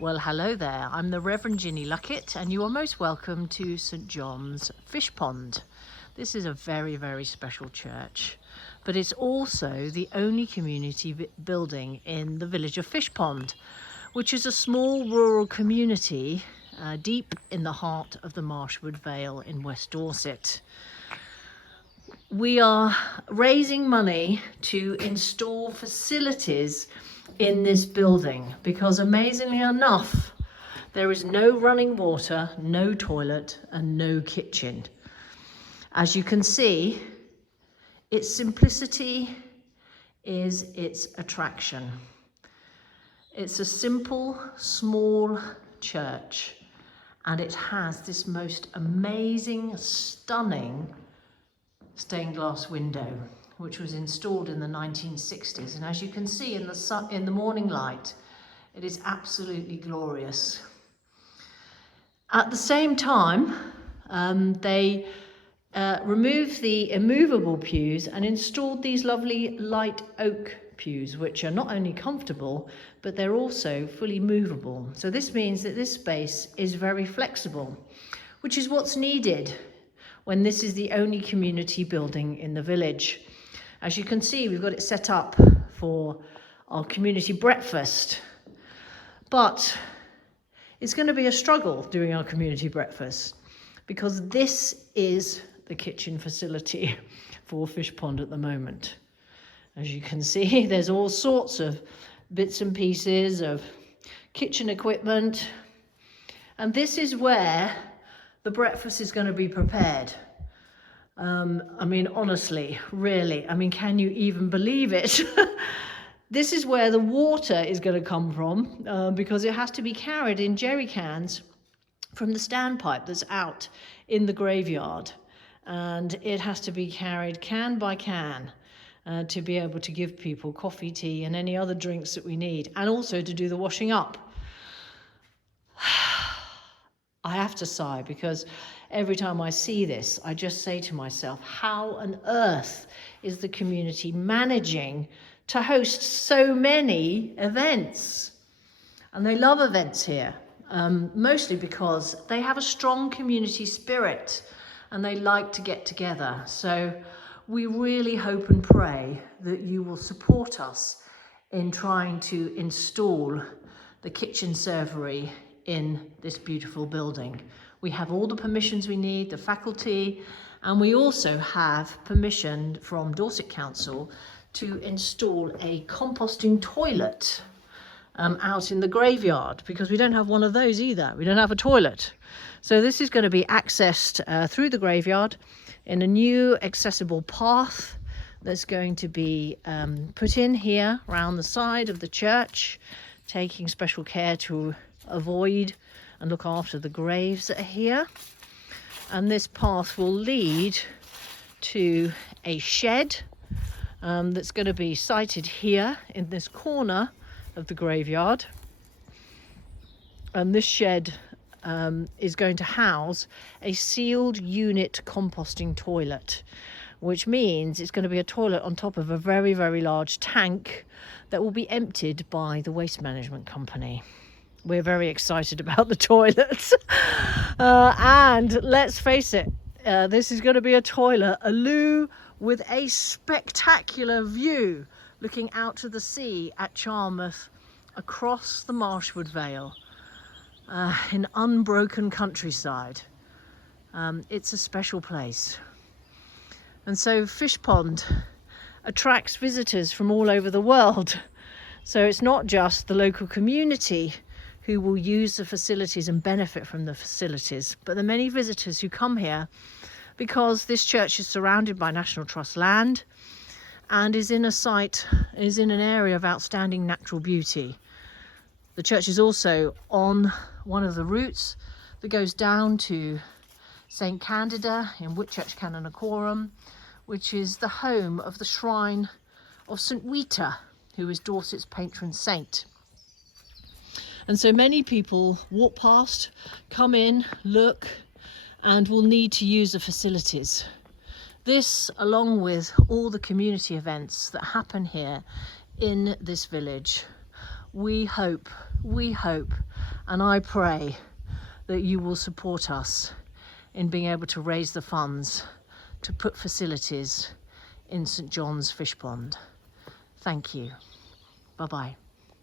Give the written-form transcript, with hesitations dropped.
Well, hello there. I'm the Reverend Ginny Luckett, and you are most welcome to St John's Fishpond. This is a very, very special church, but it's also the only community building in the village of Fishpond, which is a small rural community deep in the heart of the Marshwood Vale in West Dorset. We are raising money to install facilities in this building because, amazingly enough, there is no running water, no toilet and no kitchen. As you can see, its simplicity is its attraction. It's a simple, small church, and it has this most amazing, stunning stained glass window, which was installed in the 1960s. And as you can see in the morning light, it is absolutely glorious. At the same time, they removed the immovable pews and installed these lovely light oak pews, which are not only comfortable, but they're also fully movable. So this means that this space is very flexible, which is what's needed when this is the only community building in the village. As you can see, we've got it set up for our community breakfast, but it's going to be a struggle doing our community breakfast because this is the kitchen facility for Fishpond at the moment. As you can see, there's all sorts of bits and pieces of kitchen equipment, and this is where the breakfast is going to be prepared. I mean, honestly, really, I mean, can you even believe it? This is where the water is going to come from because it has to be carried in jerry cans from the standpipe that's out in the graveyard. And it has to be carried can by can to be able to give people coffee, tea and any other drinks that we need, and also to do the washing up. I have to sigh because every time I see this, I just say to myself, how on earth is the community managing to host so many events? And they love events here, mostly because they have a strong community spirit and they like to get together. So we really hope and pray that you will support us in trying to install the kitchen servery in this beautiful building. We have all the permissions we need, the faculty, and we also have permission from Dorset Council to install a composting toilet out in the graveyard, because we don't have one of those either. We don't have a toilet. So this is going to be accessed through the graveyard in a new accessible path that's going to be put in here around the side of the church, taking special care to avoid and look after the graves that are here. And this path will lead to a shed that's going to be sited here in this corner of the graveyard. And this shed is going to house a sealed unit composting toilet, which means it's going to be a toilet on top of a very, very large tank that will be emptied by the waste management company. We're very excited about the toilets. And let's face it, this is going to be a toilet, a loo with a spectacular view looking out to the sea at Charmouth across the Marshwood Vale in unbroken countryside. It's a special place. And so Fishpond attracts visitors from all over the world. So it's not just the local community who will use the facilities and benefit from the facilities, but the many visitors who come here because this church is surrounded by National Trust land and is in an area of outstanding natural beauty. The church is also on one of the routes that goes down to St Candida in Whitchurch Canonicorum, which is the home of the shrine of St Wita, who is Dorset's patron saint. And so many people walk past, come in, look, and will need to use the facilities. This, along with all the community events that happen here in this village, we hope we hope and I pray that you will support us in being able to raise the funds to put facilities in St John's Fishpond. Thank you. Bye-bye.